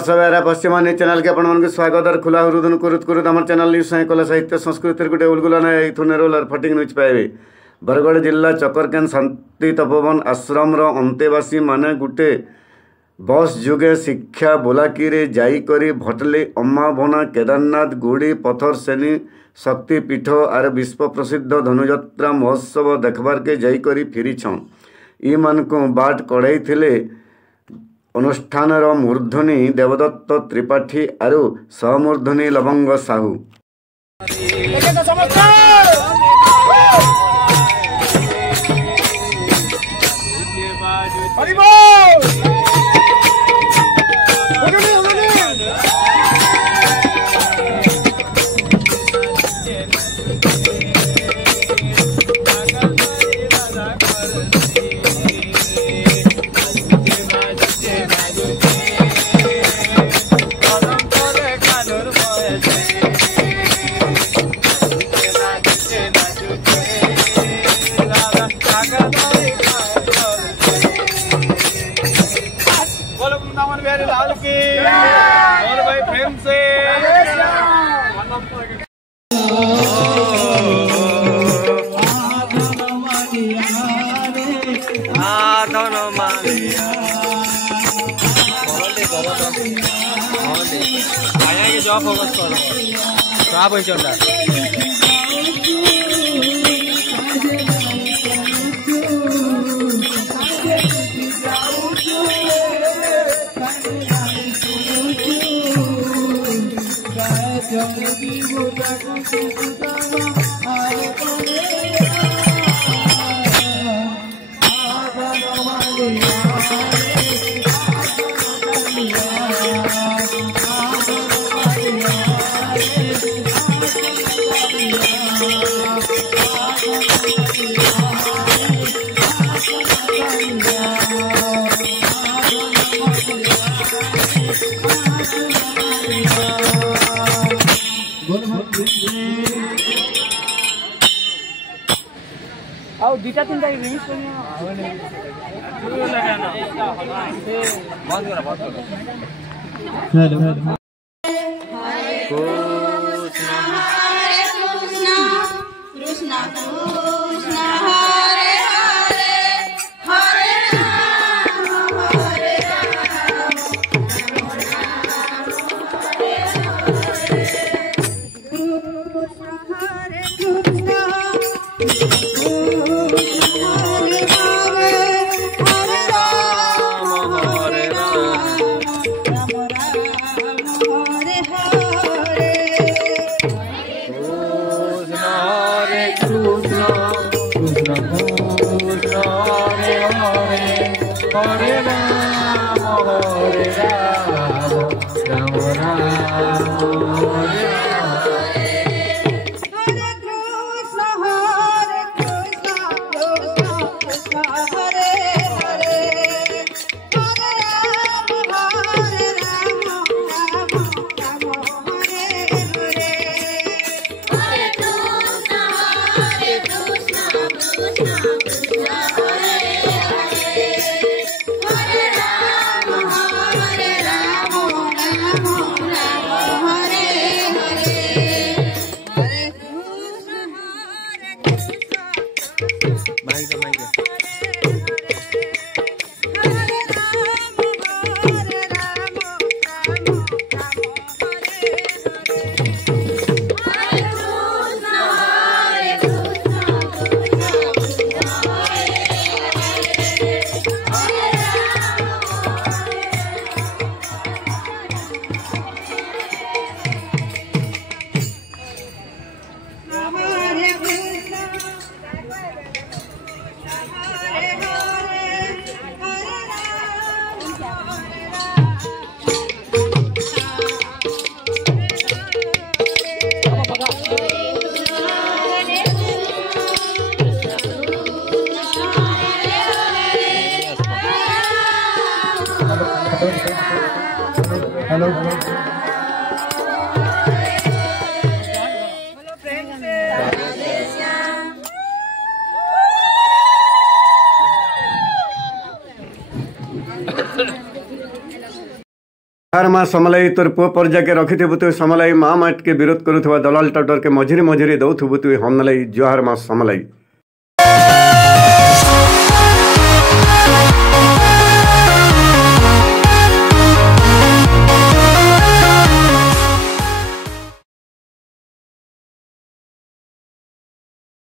सवेरा पश्चिमानी channel के अपन स्वागत और खुला हृदय कुरुत कुरुत आम चैनल न्यूज कला साहित्य संस्कृति गोटे उलगुलाना थुनेर फटिंग न्यूज पाइबे। बरगढ़ जिला चकरकेन शांति तपोवन आश्रम अंतेवासी माने गुटे बस जुगे शिक्षा बोलाकी जाइकरी भटली अम्मा भना केदारनाथ गुड़ी पथर सेनी शक्तिपीठ आर विश्व प्रसिद्ध धनुजात्रा महोत्सव देखबार के जाइकरी फिरीछन। ई मान को बाट कड़ाई थिले अनुष्ठान मूर्धनी देवदत्त त्रिपाठी आरु सहमूर्धनी लवंग साहू। लाल की और भाई प्रेम से जॉब होगा आप आओ दीटा तीन टाइम रिलीज करनी हरे राम राम राम हरे हेलो। हर माँ समलाई तोर पुओ पर्जा के रखिथबु तु समलाई माँ माट के विरोध करुवा दलाल टटर के मझिरी मझिरी दौथबु तु हमलाई जुहार माँ समलाई।